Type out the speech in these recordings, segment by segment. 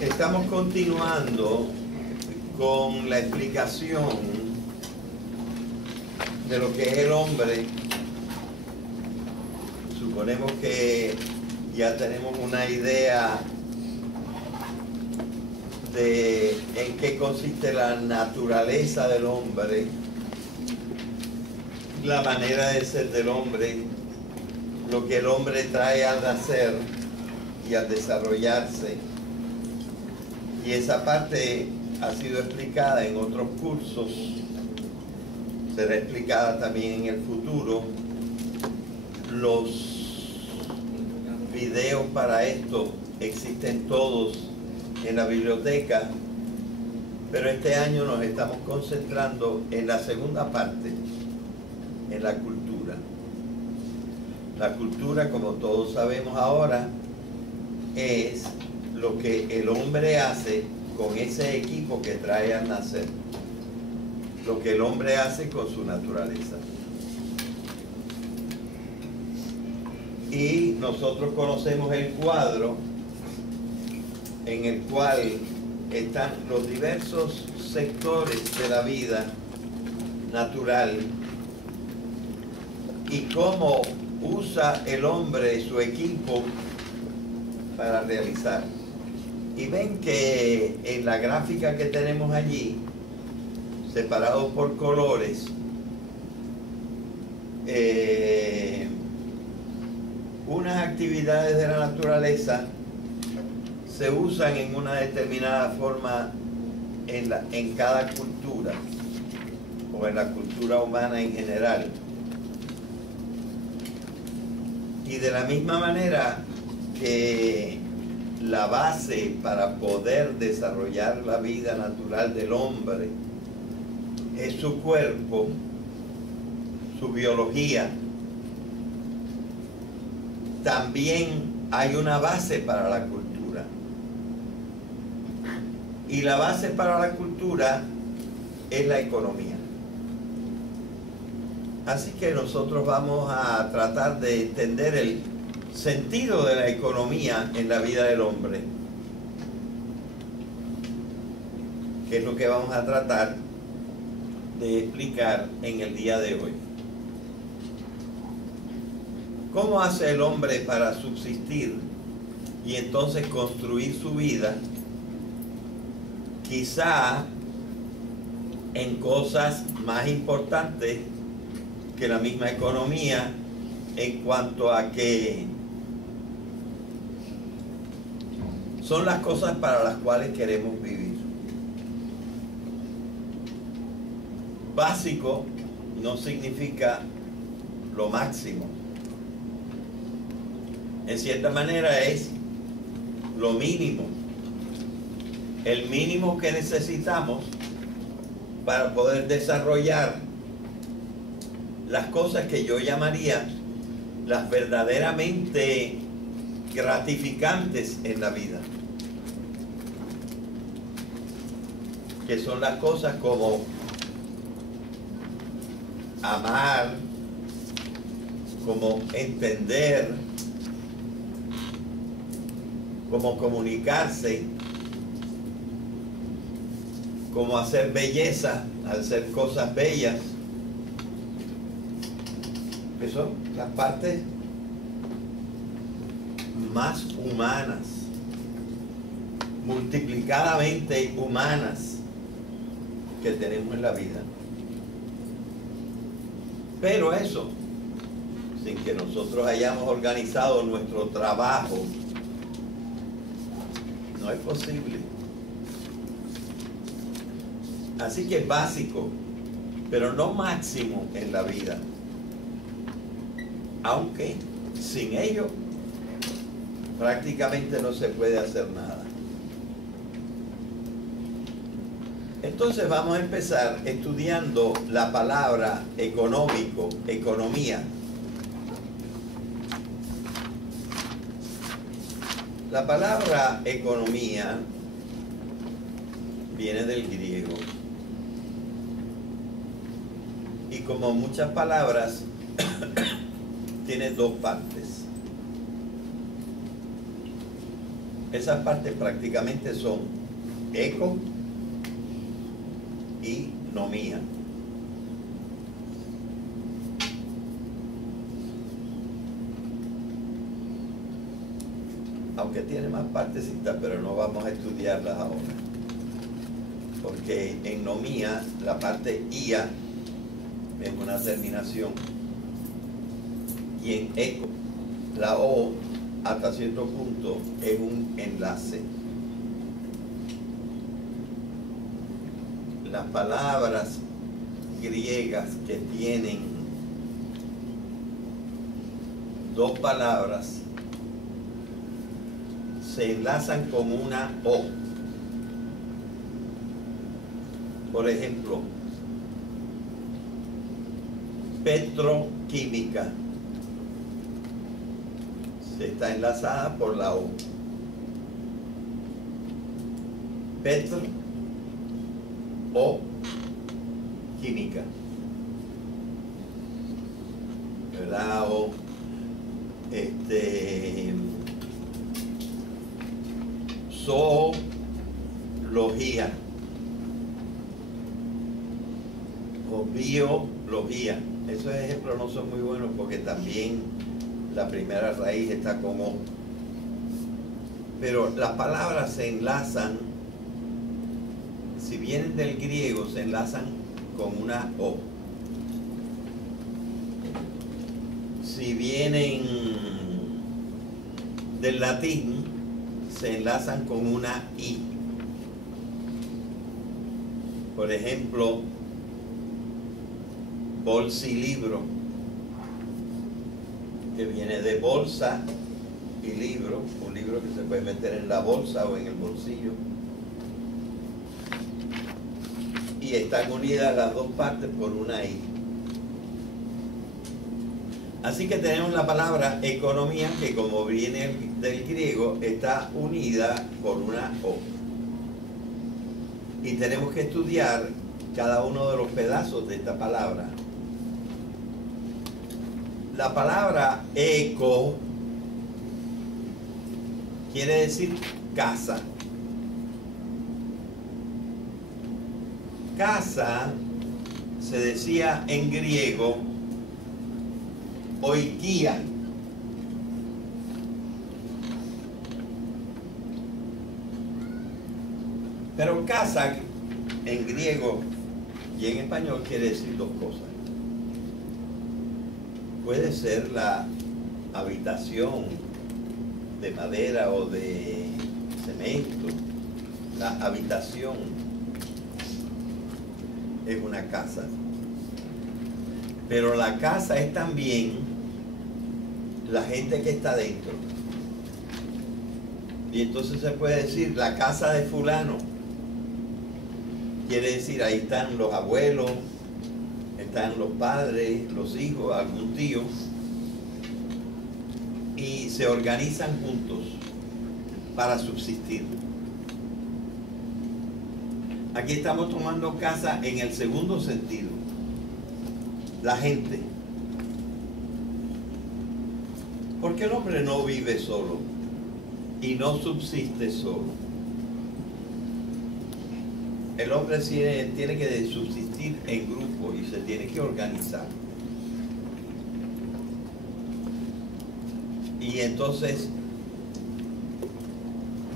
Estamos continuando con la explicación de lo que es el hombre. Suponemos que ya tenemos una idea de en qué consiste la naturaleza del hombre, la manera de ser del hombre, lo que el hombre trae al nacer y al desarrollarse. Y esa parte ha sido explicada en otros cursos, será explicada también en el futuro. Los videos para esto existen todos en la biblioteca, pero este año nos estamos concentrando en la segunda parte, en la cultura. La cultura, como todos sabemos ahora, es lo que el hombre hace con ese equipo que trae al nacer, lo que el hombre hace con su naturaleza. Y nosotros conocemos el cuadro en el cual están los diversos sectores de la vida natural y cómo usa el hombre su equipo para realizar. Y ven que en la gráfica que tenemos allí, separados por colores, unas actividades de la naturaleza se usan en una determinada forma en cada cultura, o en la cultura humana en general. Y de la misma manera que la base para poder desarrollar la vida natural del hombre es su cuerpo, su biología, también hay una base para la cultura. Y la base para la cultura es la economía. Así que nosotros vamos a tratar de entender el sentido de la economía en la vida del hombre, que es lo que vamos a tratar de explicar en el día de hoy. ¿Cómo hace el hombre para subsistir y entonces construir su vida? Quizá en cosas más importantes que la misma economía, en cuanto a que son las cosas para las cuales queremos vivir. Básico no significa lo máximo. En cierta manera es lo mínimo. El mínimo que necesitamos para poder desarrollar las cosas que yo llamaría las verdaderamente gratificantes en la vida, que son las cosas como amar, como entender, como comunicarse, como hacer belleza, hacer cosas bellas, que son las partes más humanas, multiplicadamente humanas que tenemos en la vida. Pero eso, sin que nosotros hayamos organizado nuestro trabajo, no es posible. Así que es básico, pero no máximo en la vida. Aunque sin ello prácticamente no se puede hacer nada. Entonces vamos a empezar estudiando la palabra económico, economía. La palabra economía viene del griego. Y como muchas palabras, tiene dos partes. Esas partes prácticamente son eco y nomía. Aunque tiene más partecitas, pero no vamos a estudiarlas ahora. Porque en nomía la parte ia es una terminación. Y en eco, la O hasta cierto punto es un enlace. Las palabras griegas que tienen dos palabras se enlazan con una O. Por ejemplo, petroquímica está enlazada por la O. Petro o química, ¿verdad? O zoología o biología. Esos ejemplos no son muy buenos porque también la primera raíz está con O. Pero las palabras se enlazan, si vienen del griego, se enlazan con una O. Si vienen del latín, se enlazan con una I. Por ejemplo, bolsilibro, que viene de bolsa y libro, un libro que se puede meter en la bolsa o en el bolsillo. Y están unidas las dos partes por una I. Así que tenemos la palabra economía, que como viene del griego, está unida por una O. Y tenemos que estudiar cada uno de los pedazos de esta palabra. La palabra eco quiere decir casa. Casa se decía en griego oikia. Pero casa en griego y en español quiere decir dos cosas. Puede ser la habitación de madera o de cemento. La habitación es una casa. Pero la casa es también la gente que está dentro. Y entonces se puede decir la casa de fulano. Quiere decir ahí están los abuelos, están los padres, los hijos, algún tío, y se organizan juntos para subsistir. Aquí estamos tomando casa en el segundo sentido. La gente. Porque el hombre no vive solo y no subsiste solo. El hombre tiene que subsistir en grupo y se tiene que organizar. Y entonces,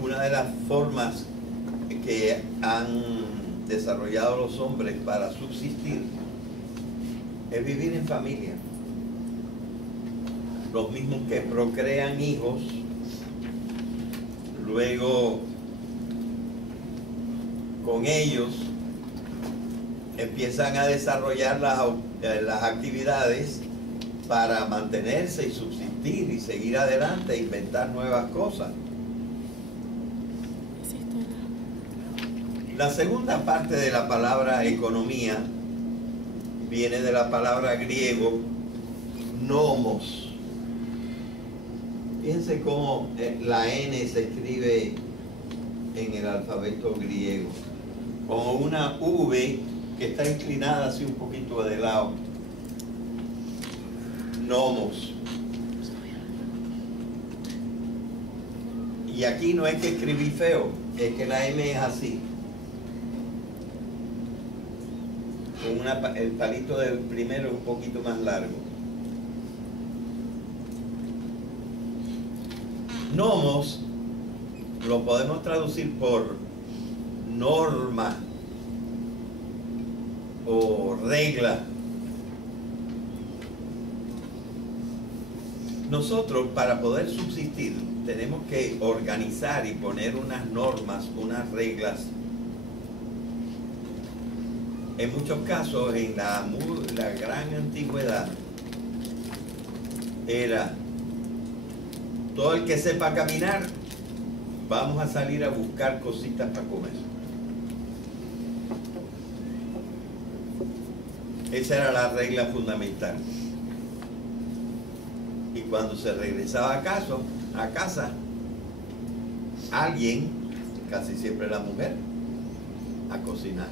una de las formas que han desarrollado los hombres para subsistir es vivir en familia. Los mismos que procrean hijos, luego con ellos empiezan a desarrollar las actividades para mantenerse y subsistir y seguir adelante e inventar nuevas cosas. La segunda parte de la palabra economía viene de la palabra griego nomos. Fíjense cómo la N se escribe en el alfabeto griego, como una V que está inclinada así un poquito de lado. Nomos. Y aquí no es que escribí feo, es que la M es así. Con el palito del primero es un poquito más largo. Nomos lo podemos traducir por norma o regla. Nosotros, para poder subsistir, tenemos que organizar y poner unas normas, unas reglas. En muchos casos, en la gran antigüedad, era todo el que sepa caminar, vamos a salir a buscar cositas para comer. Esa era la regla fundamental. Y cuando se regresaba a casa, alguien, casi siempre la mujer, a cocinar.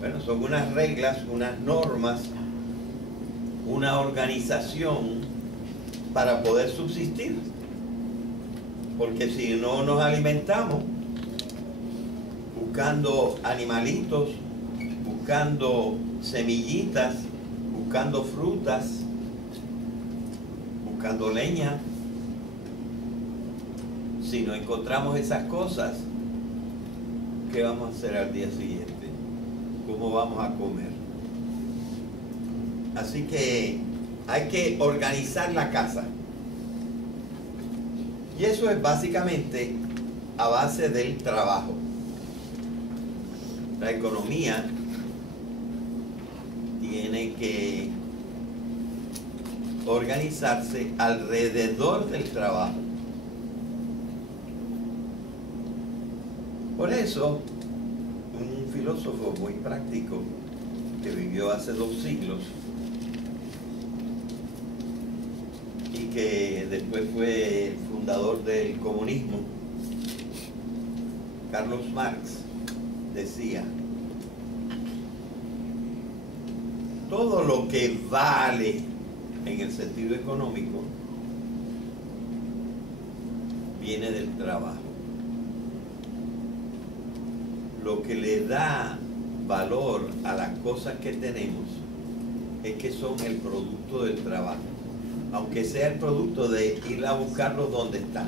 Bueno, son unas reglas, unas normas, una organización para poder subsistir. Porque si no nos alimentamos buscando animalitos, buscando semillitas, buscando frutas, buscando leña, si no encontramos esas cosas, ¿qué vamos a hacer al día siguiente? ¿Cómo vamos a comer? Así que hay que organizar la casa. Y eso es básicamente a base del trabajo. La economía tiene que organizarse alrededor del trabajo. Por eso, un filósofo muy práctico que vivió hace 2 siglos y que después fue el fundador del comunismo, Carlos Marx, decía: todo lo que vale en el sentido económico viene del trabajo. Lo que le da valor a las cosas que tenemos es que son el producto del trabajo, aunque sea el producto de ir a buscarlos donde están.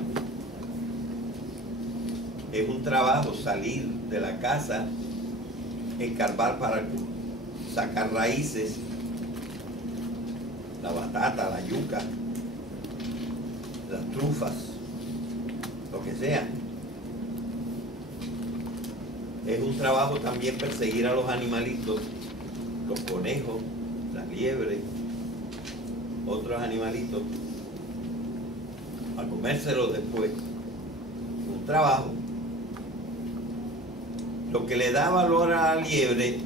Es un trabajo salir de la casa, escarbar para sacar raíces, la batata, la yuca, las trufas, lo que sea. Es un trabajo también perseguir a los animalitos, los conejos, las liebres, otros animalitos, a comérselos después. Un trabajo. Lo que le da valor a la liebre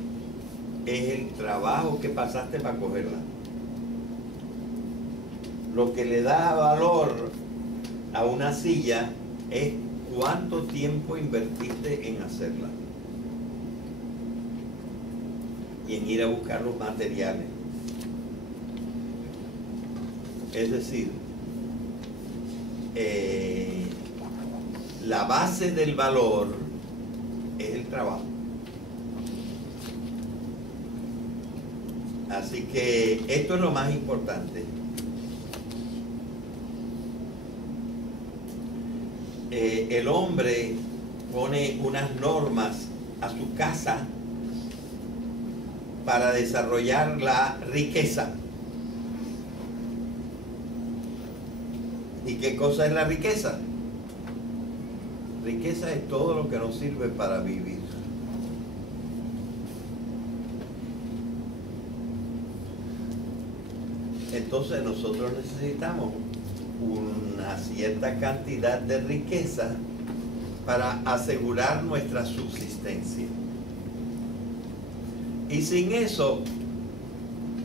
es el trabajo que pasaste para cogerla. Lo que le da valor a una silla es cuánto tiempo invertiste en hacerla y en ir a buscar los materiales. Es decir, la base del valor es el trabajo. Así que esto es lo más importante. El hombre pone unas normas a su casa para desarrollar la riqueza. ¿Y qué cosa es la riqueza? Riqueza es todo lo que nos sirve para vivir. Entonces nosotros necesitamos una cierta cantidad de riqueza para asegurar nuestra subsistencia. Y sin eso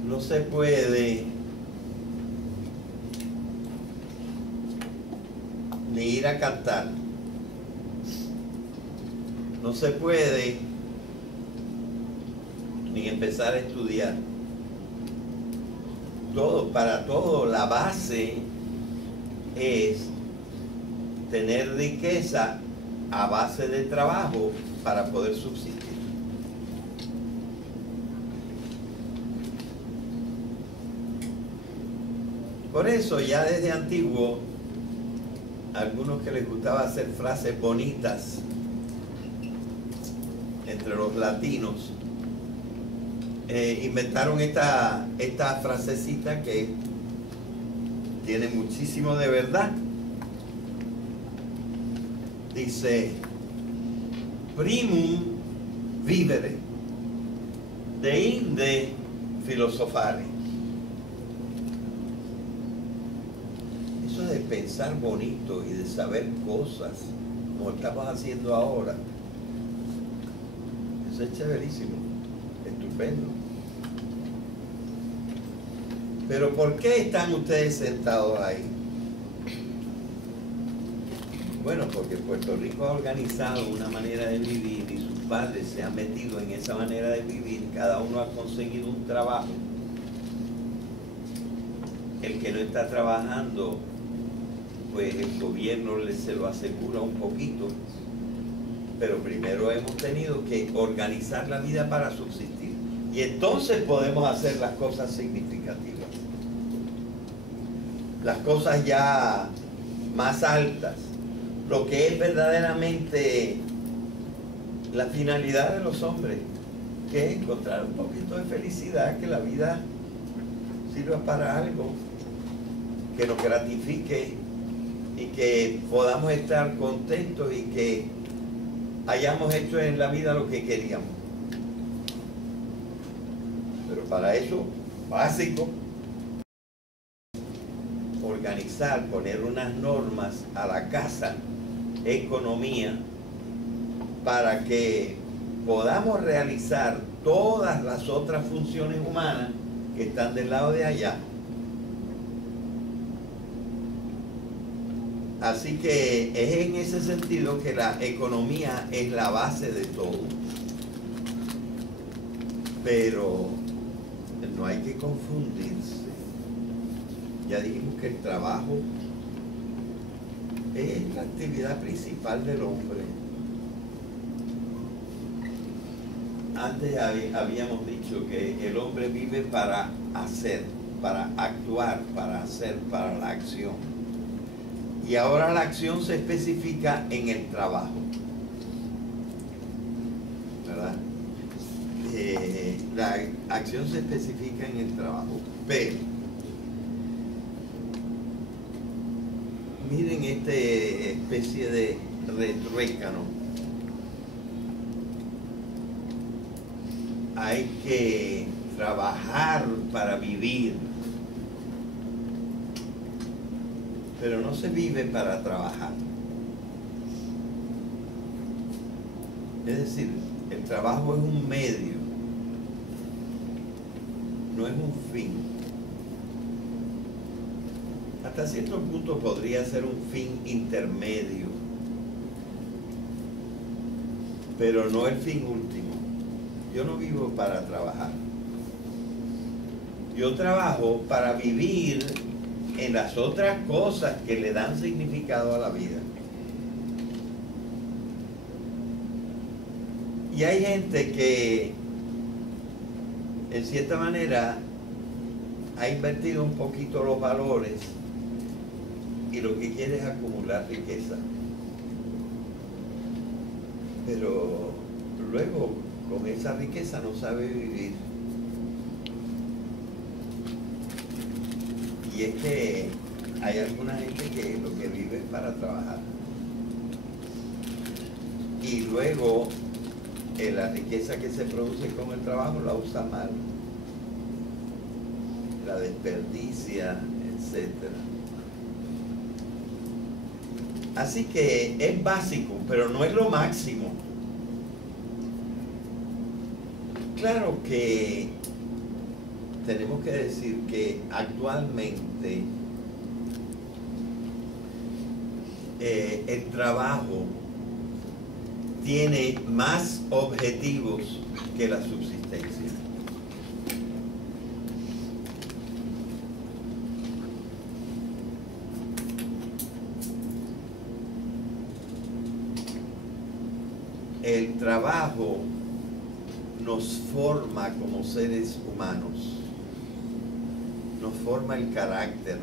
no se puede ni ir a cantar, no se puede ni empezar a estudiar. Para todo la base es tener riqueza a base de trabajo para poder subsistir. Por eso ya desde antiguo, algunos que les gustaba hacer frases bonitas entre los latinos, inventaron esta frasecita que tiene muchísimo de verdad. Dice: primum vivere, deinde filosofare. Eso de pensar bonito y de saber cosas, como estamos haciendo ahora, eso es chéverísimo, estupendo. Pero ¿por qué están ustedes sentados ahí? Bueno, porque Puerto Rico ha organizado una manera de vivir y sus padres se han metido en esa manera de vivir. Cada uno ha conseguido un trabajo. El que no está trabajando, pues el gobierno se lo asegura un poquito. Pero primero hemos tenido que organizar la vida para subsistir. Y entonces podemos hacer las cosas significativas. Las cosas ya más altas. Lo que es verdaderamente la finalidad de los hombres, que es encontrar un poquito de felicidad, que la vida sirva para algo, que nos gratifique y que podamos estar contentos y que hayamos hecho en la vida lo que queríamos. Pero para eso, básico, organizar, poner unas normas a la casa, economía, para que podamos realizar todas las otras funciones humanas que están del lado de allá. Así que es en ese sentido que la economía es la base de todo. Pero no hay que confundirse. Ya dijimos que el trabajo es la actividad principal del hombre. Antes habíamos dicho que el hombre vive para hacer, para actuar, para hacer, para la acción. Y ahora la acción se especifica en el trabajo, ¿verdad? La acción se especifica en el trabajo, pero miren esta especie de retruécano. Hay que trabajar para vivir, pero no se vive para trabajar. Es decir, el trabajo es un medio, no es un fin. Hasta cierto punto podría ser un fin intermedio, pero no el fin último. Yo no vivo para trabajar. Yo trabajo para vivir en las otras cosas que le dan significado a la vida. Y hay gente que, en cierta manera, ha invertido un poquito los valores y lo que quiere es acumular riqueza. Pero luego, con esa riqueza no sabe vivir. Y es que hay alguna gente que lo que vive es para trabajar. Y luego la riqueza que se produce con el trabajo la usa mal, la desperdicia, etc. Así que es básico, pero no es lo máximo. Claro que tenemos que decir que actualmente el trabajo tiene más objetivos que la subsistencia. el trabajo nos forma como seres humanos, nos forma el carácter,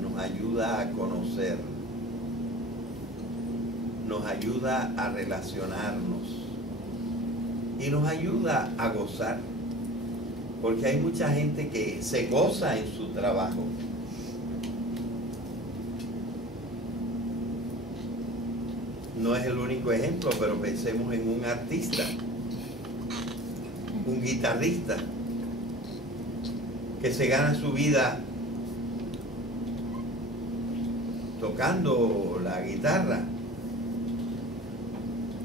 nos ayuda a conocer, nos ayuda a relacionarnos y nos ayuda a gozar, porque hay mucha gente que se goza en su trabajo. No es el único ejemplo, pero pensemos en un artista, un guitarrista, que se gana su vida tocando la guitarra,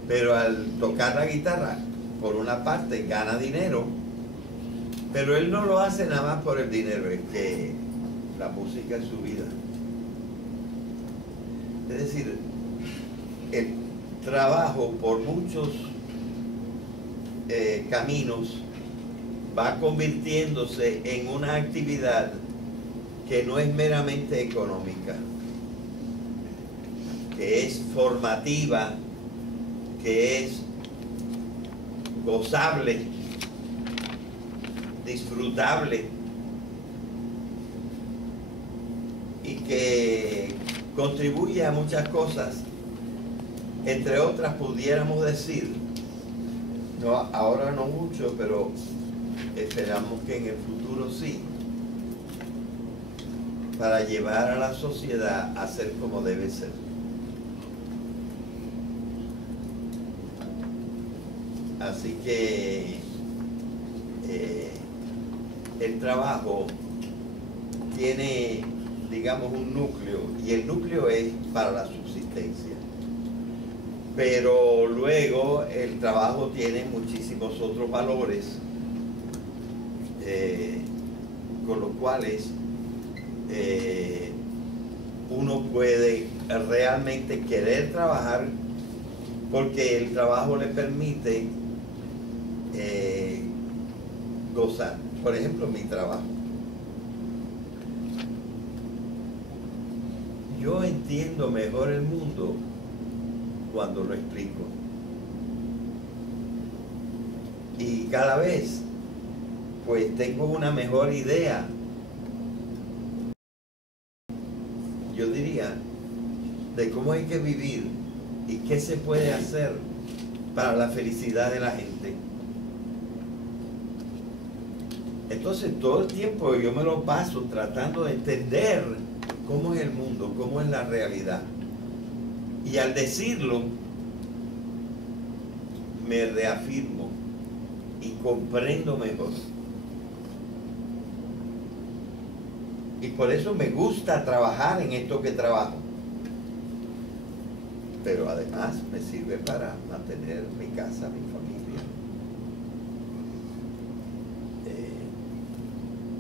pero al tocar la guitarra, por una parte gana dinero, pero él no lo hace nada más por el dinero, es que la música es su vida. Es decir, el trabajo por muchos caminos va convirtiéndose en una actividad que no es meramente económica, que es formativa, que es gozable, disfrutable y que contribuye a muchas cosas. Entre otras, pudiéramos decir, no, ahora no mucho, pero esperamos que en el futuro sí, para llevar a la sociedad a ser como debe ser. Así que el trabajo tiene, digamos, un núcleo, y el núcleo es para la subsistencia. Pero luego el trabajo tiene muchísimos otros valores con los cuales uno puede realmente querer trabajar, porque el trabajo le permite gozar. Por ejemplo, mi trabajo. Yo entiendo mejor el mundo cuando lo explico. Y cada vez, pues tengo una mejor idea, yo diría, de cómo hay que vivir y qué se puede hacer para la felicidad de la gente. Entonces todo el tiempo yo me lo paso tratando de entender cómo es el mundo, cómo es la realidad. Y al decirlo, me reafirmo y comprendo mejor. Y por eso me gusta trabajar en esto que trabajo. Pero además me sirve para mantener mi casa, mi familia.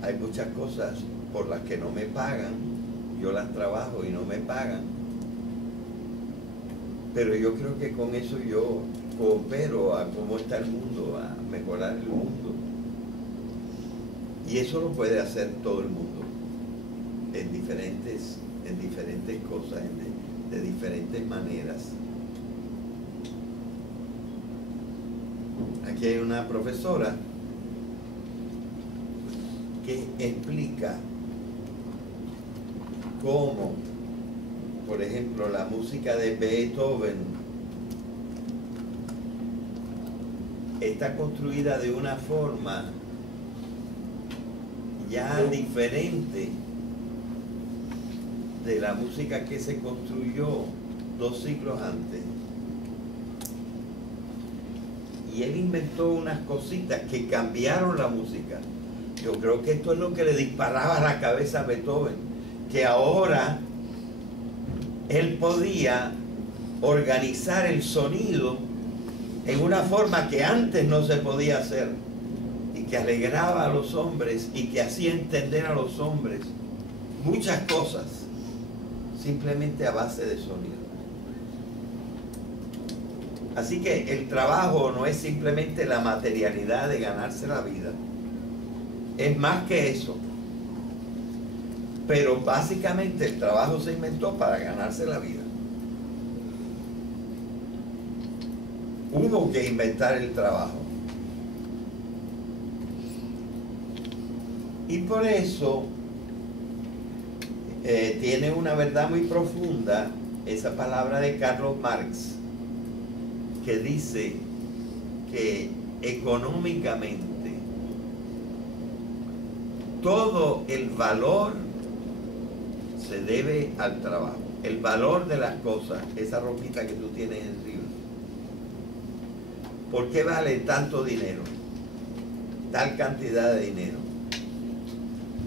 Hay muchas cosas por las que no me pagan, yo las trabajo y no me pagan, pero yo creo que con eso yo coopero a cómo está el mundo, a mejorar el mundo. Y eso lo puede hacer todo el mundo, en diferentes cosas, de diferentes maneras. Aquí hay una profesora que explica cómo, por ejemplo, la música de Beethoven está construida de una forma ya diferente de la música que se construyó 2 siglos antes. Y él inventó unas cositas que cambiaron la música. Yo creo que esto es lo que le disparaba a la cabeza a Beethoven, que ahora él podía organizar el sonido en una forma que antes no se podía hacer, y que alegraba a los hombres y que hacía entender a los hombres muchas cosas simplemente a base de sonido. Así que el trabajo no es simplemente la materialidad de ganarse la vida, es más que eso. Pero básicamente el trabajo se inventó para ganarse la vida. hubo que inventar el trabajo. Y por eso tiene una verdad muy profunda esa palabra de Carlos Marx, que dice que económicamente todo el valor se debe al trabajo. El valor de las cosas, esa ropita que tú tienes encima. ¿Por qué vale tanto dinero? Tal cantidad de dinero.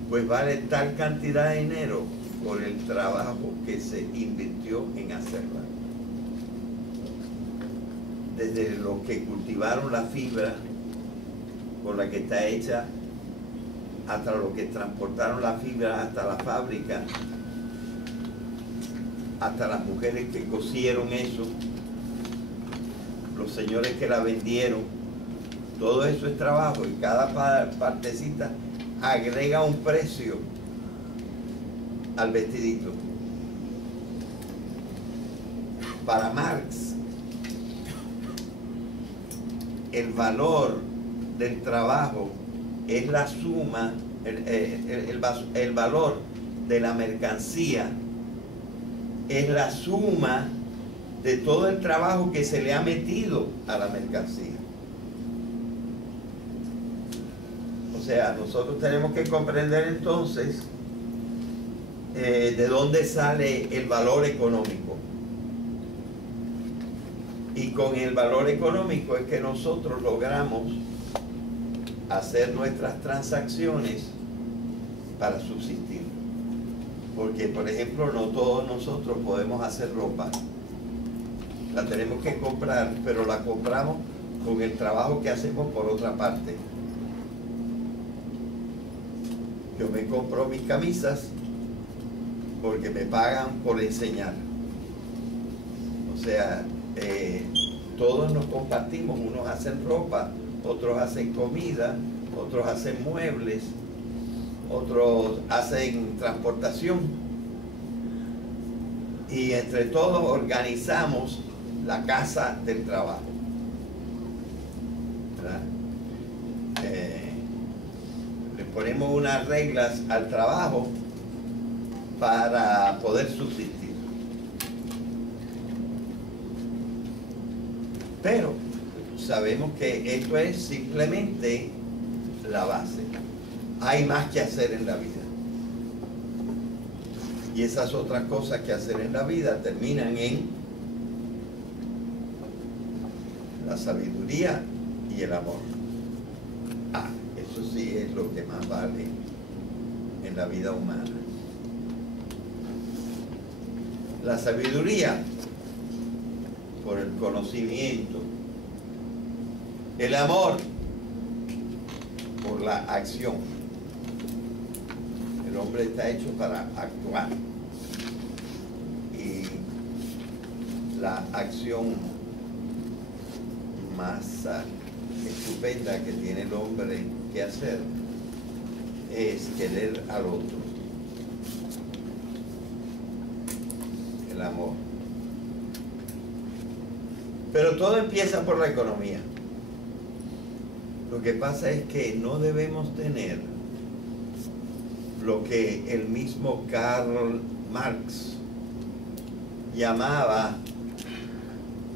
Pues vale tal cantidad de dinero por el trabajo que se invirtió en hacerla. Desde los que cultivaron la fibra con la que está hecha, hasta los que transportaron la fibra hasta la fábrica, hasta las mujeres que cosieron eso, los señores que la vendieron, todo eso es trabajo, y cada partecita agrega un precio al vestidito. Para Marx, el valor del trabajo es la suma, el valor de la mercancía es la suma de todo el trabajo que se le ha metido a la mercancía. O sea, nosotros tenemos que comprender entonces de dónde sale el valor económico. Y con el valor económico es que nosotros logramos hacer nuestras transacciones para subsistir. Porque, por ejemplo, no todos nosotros podemos hacer ropa. La tenemos que comprar, pero la compramos con el trabajo que hacemos por otra parte. Yo me compro mis camisas porque me pagan por enseñar. O sea, todos nos compartimos. Unos hacen ropa, otros hacen comida, otros hacen muebles, otros hacen transportación, y entre todos organizamos la casa del trabajo, ¿verdad? Le ponemos unas reglas al trabajo para poder subsistir. Pero sabemos que esto es simplemente la base. Hay más que hacer en la vida. Y esas otras cosas que hacer en la vida terminan en la sabiduría y el amor. Eso sí es lo que más vale en la vida humana. La sabiduría por el conocimiento. El amor por la acción. El hombre está hecho para actuar. Y la acción más estupenda que tiene el hombre que hacer es querer al otro. El amor. Pero todo empieza por la economía. Lo que pasa es que no debemos tener lo que el mismo Karl Marx llamaba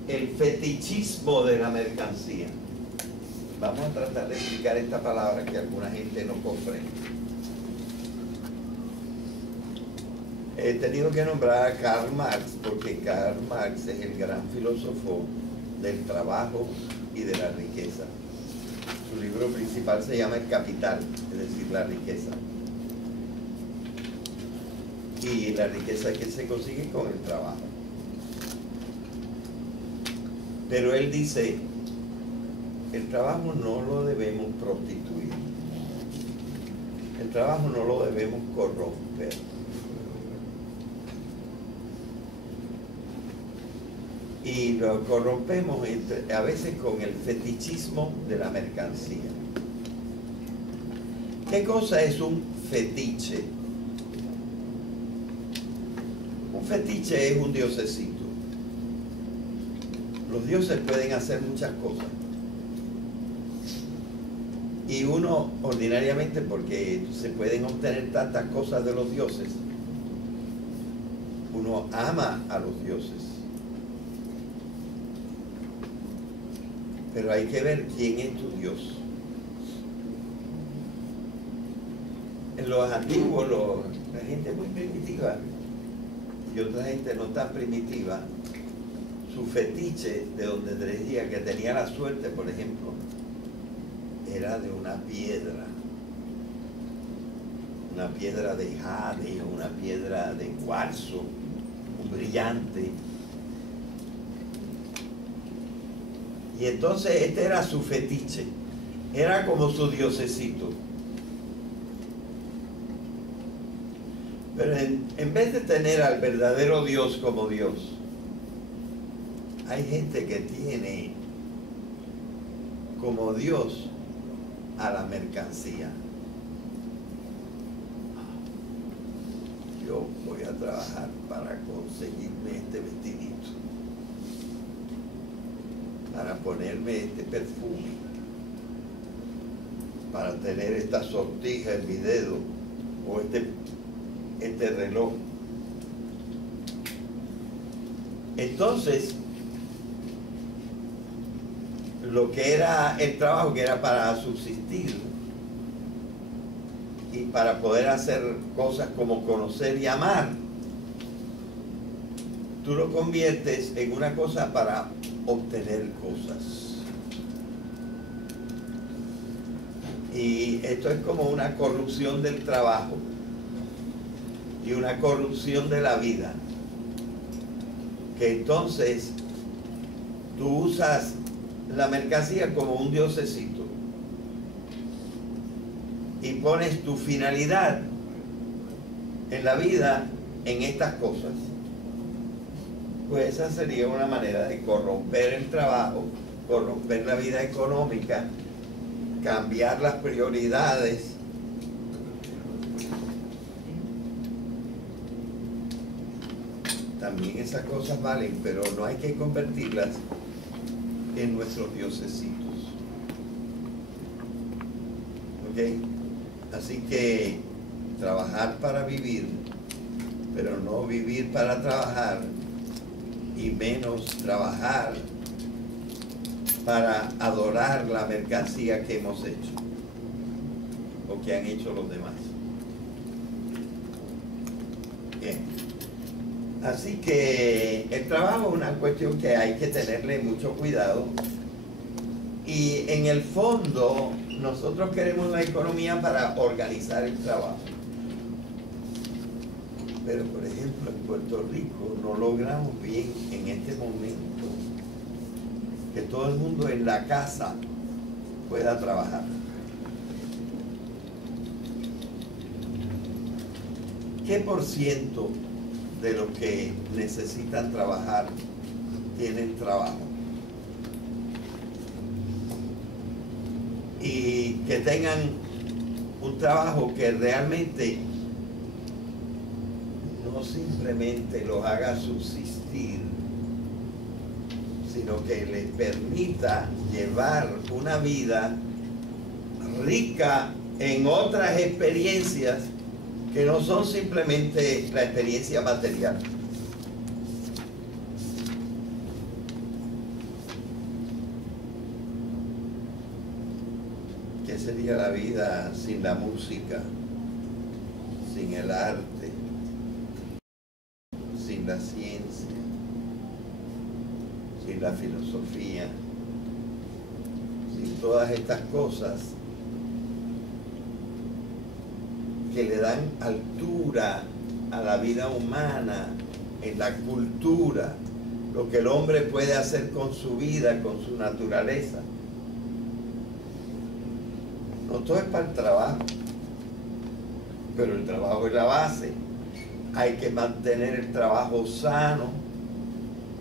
el fetichismo de la mercancía. Vamos a tratar de explicar esta palabra que alguna gente no comprende. He tenido que nombrar a Karl Marx porque Karl Marx es el gran filósofo del trabajo y de la riqueza. Su libro principal se llama El Capital, es decir, la riqueza. Y la riqueza que se consigue con el trabajo. Pero él dice, el trabajo no lo debemos prostituir. El trabajo no lo debemos corromper. Y lo corrompemos a veces con el fetichismo de la mercancía. ¿Qué cosa es un fetiche? Un fetiche es un diosecito. Los dioses pueden hacer muchas cosas. Y uno ordinariamente, porque se pueden obtener tantas cosas de los dioses, uno ama a los dioses. Pero hay que ver quién es tu Dios. En los antiguos, la gente muy primitiva y otra gente no tan primitiva, su fetiche de donde decía que tenía la suerte, por ejemplo, era de una piedra de jade, una piedra de cuarzo, un brillante. Y entonces este era su fetiche, era como su diosecito. Pero en vez de tener al verdadero Dios como Dios, hay gente que tiene como Dios a la mercancía. Yo voy a trabajar para conseguirme este vestidito, para ponerme este perfume, para tener esta sortija en mi dedo o este reloj. Entonces, lo que era el trabajo, que era para subsistir y para poder hacer cosas como conocer y amar, tú lo conviertes en una cosa para obtener cosas. Y esto es como una corrupción del trabajo y una corrupción de la vida, que entonces tú usas la mercancía como un diosecito y pones tu finalidad en la vida en estas cosas. Pues esa sería una manera de corromper el trabajo, corromper la vida económica, cambiar las prioridades. También esas cosas valen, pero no hay que convertirlas en nuestros diosecitos. ¿Ok? Así que trabajar para vivir, pero no vivir para trabajar, y menos trabajar para adorar la mercancía que hemos hecho o que han hecho los demás. Bien. Así que el trabajo es una cuestión que hay que tenerle mucho cuidado, y en el fondo nosotros queremos la economía para organizar el trabajo. Pero por ejemplo en Puerto Rico no logramos bien en este momento que todo el mundo en la casa pueda trabajar. ¿Qué por ciento de los que necesitan trabajar tienen trabajo? Y que tengan un trabajo que realmente no simplemente los haga subsistir, sino que les permita llevar una vida rica en otras experiencias que no son simplemente la experiencia material. ¿Qué sería la vida sin la música, sin el arte, sin la ciencia, sin la filosofía, sin todas estas cosas que le dan altura a la vida humana, en la cultura, lo que el hombre puede hacer con su vida, con su naturaleza? No todo es para el trabajo, pero el trabajo es la base. Hay que mantener el trabajo sano,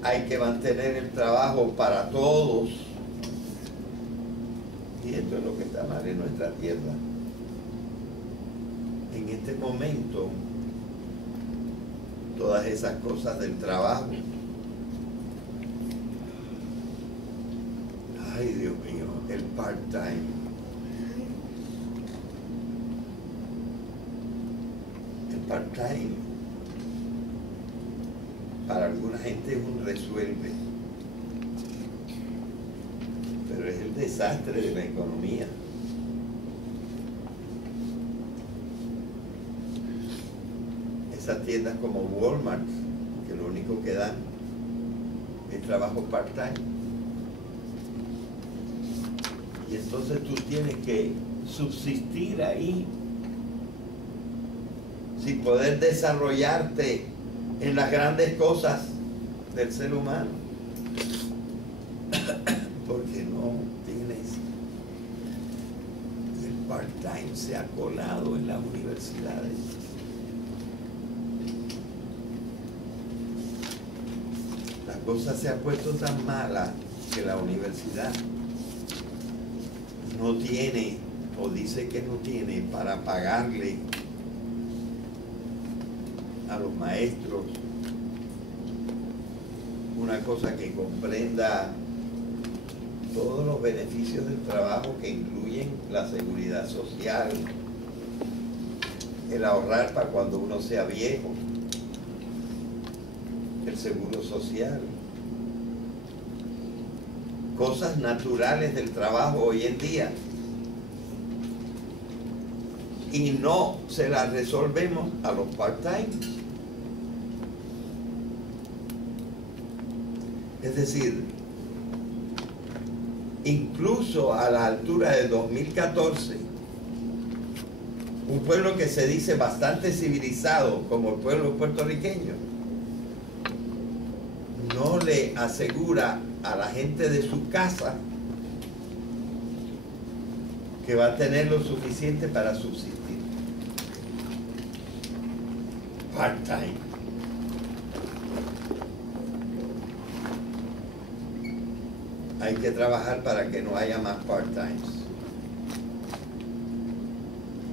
hay que mantener el trabajo para todos, y esto es lo que está mal en nuestra tierra. En este momento, todas esas cosas del trabajo Ay, Dios mío, el part-time. El part-time para alguna gente es un resuelve, pero es el desastre de la economía. Esas tiendas como Walmart, que lo único que dan es trabajo part-time. Y entonces tú tienes que subsistir ahí sin poder desarrollarte en las grandes cosas del ser humano, porque no tienes. El part-time se ha colado en las universidades. La cosa se ha puesto tan mala que la universidad no tiene, o dice que no tiene, para pagarle a los maestros una cosa que comprenda todos los beneficios del trabajo, que incluyen la seguridad social, el ahorrar para cuando uno sea viejo, el seguro social, cosas naturales del trabajo hoy en día, y no se las resolvemos a los part-time. Es decir, incluso a la altura de 2014, un pueblo que se dice bastante civilizado como el pueblo puertorriqueño, no le asegura a la gente de su casa que va a tener lo suficiente para subsistir. Part-time. Hay que trabajar para que no haya más part-times,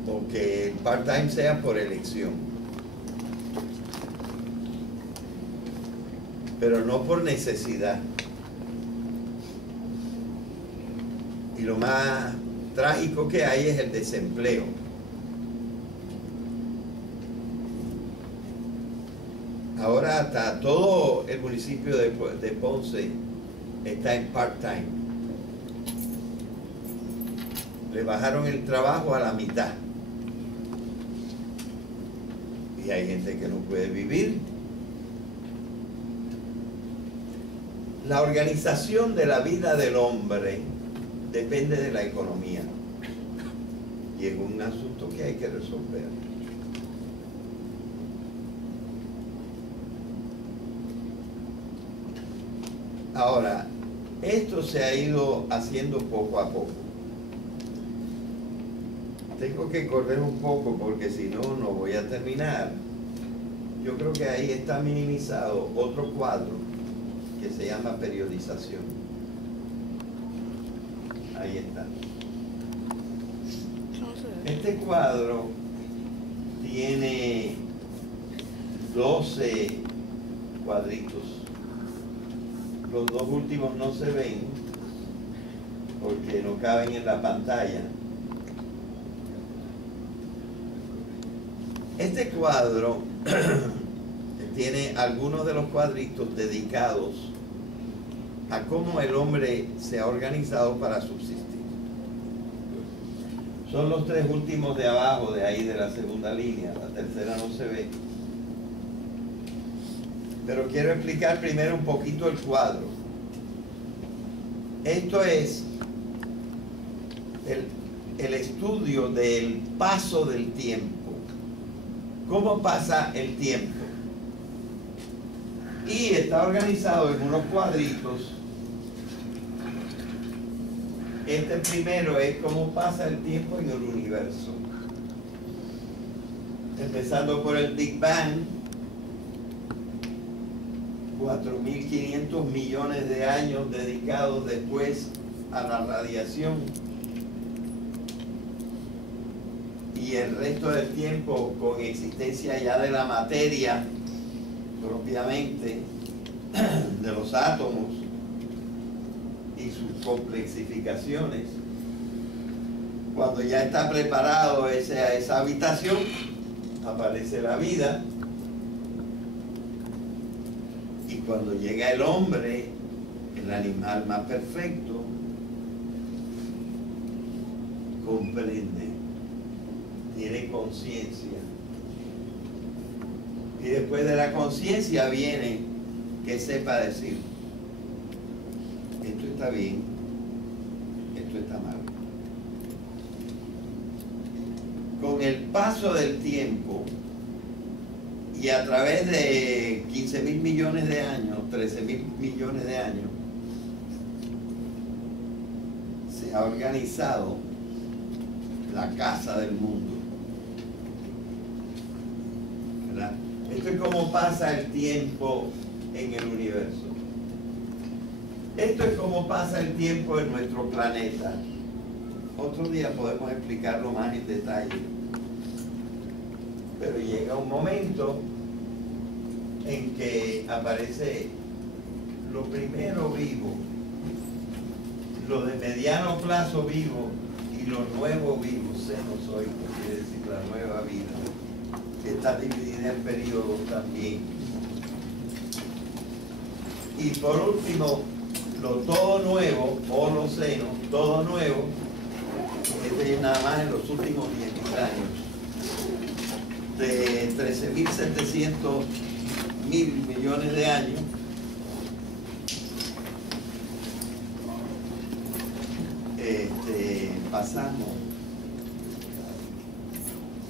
o que el part-time sea por elección, pero no por necesidad. Y lo más trágico que hay es el desempleo. Ahora hasta todo el municipio de Ponce está en part-time. Le bajaron el trabajo a la mitad. Y hay gente que no puede vivir. La organización de la vida del hombre depende de la economía. Y es un asunto que hay que resolver. Ahora, esto se ha ido haciendo poco a poco. Tengo que correr un poco porque si no, no voy a terminar. Yo creo que ahí está minimizado otro cuadro que se llama periodización. Ahí está. Este cuadro tiene 12 cuadritos. Los dos últimos no se ven porque no caben en la pantalla. Este cuadro tiene algunos de los cuadritos dedicados a cómo el hombre se ha organizado para subsistir. Son los tres últimos de abajo, de ahí de la segunda línea, la tercera no se ve. Pero quiero explicar primero un poquito el cuadro. Esto es el estudio del paso del tiempo. ¿Cómo pasa el tiempo? Y está organizado en unos cuadritos. Este primero es cómo pasa el tiempo en el universo. Empezando por el Big Bang, 4.500 millones de años dedicados después a la radiación, y el resto del tiempo con existencia ya de la materia propiamente, de los átomos, y sus complexificaciones. Cuando ya está preparado esa habitación, aparece la vida. Y cuando llega el hombre, el animal más perfecto, comprende, tiene conciencia. Y después de la conciencia viene que sepa decir, esto está bien, esto está mal. Con el paso del tiempo y a través de 15.000 millones de años, 13.000 millones de años, se ha organizado la casa del mundo, ¿verdad? Esto es como pasa el tiempo en el universo. Esto es como pasa el tiempo en nuestro planeta. Otro día podemos explicarlo más en detalle. Pero llega un momento en que aparece lo primero vivo, lo de mediano plazo vivo y lo nuevo vivo, cenozoico, quiere decir la nueva vida, que está dividida en periodos también. Y por último, lo todo nuevo, Holoceno, todo nuevo, este es nada más en los últimos 10.000 años, de 13.700 millones de años, pasamos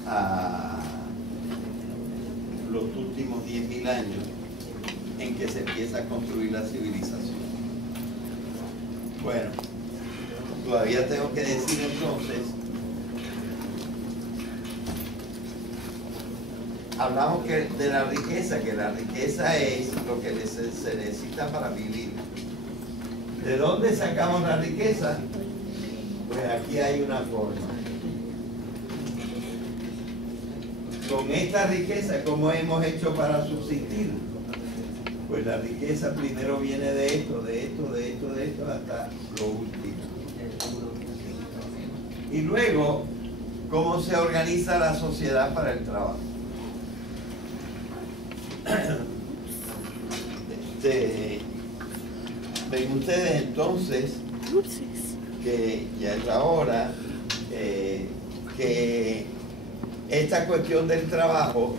a los últimos 10.000 años en que se empieza a construir la civilización. Bueno, todavía tengo que decir entonces, hablamos de la riqueza, que la riqueza es lo que se necesita para vivir. ¿De dónde sacamos la riqueza? Pues aquí hay una forma. Con esta riqueza, ¿cómo hemos hecho para subsistir? Pues la riqueza primero viene de esto, de esto, de esto, de esto, hasta lo último. Y luego, ¿cómo se organiza la sociedad para el trabajo? Ven ustedes entonces que ya es la hora que esta cuestión del trabajo,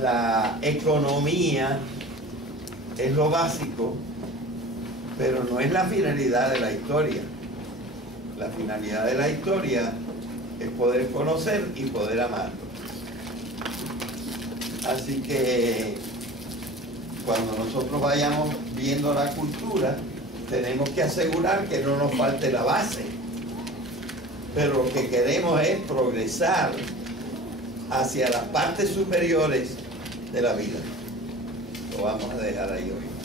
la economía es lo básico, pero no es la finalidad de la historia. La finalidad de la historia es poder conocer y poder amar. Así que cuando nosotros vayamos viendo la cultura, tenemos que asegurar que no nos falte la base. Pero lo que queremos es progresar hacia las partes superiores de la vida. Lo vamos a dejar ahí hoy.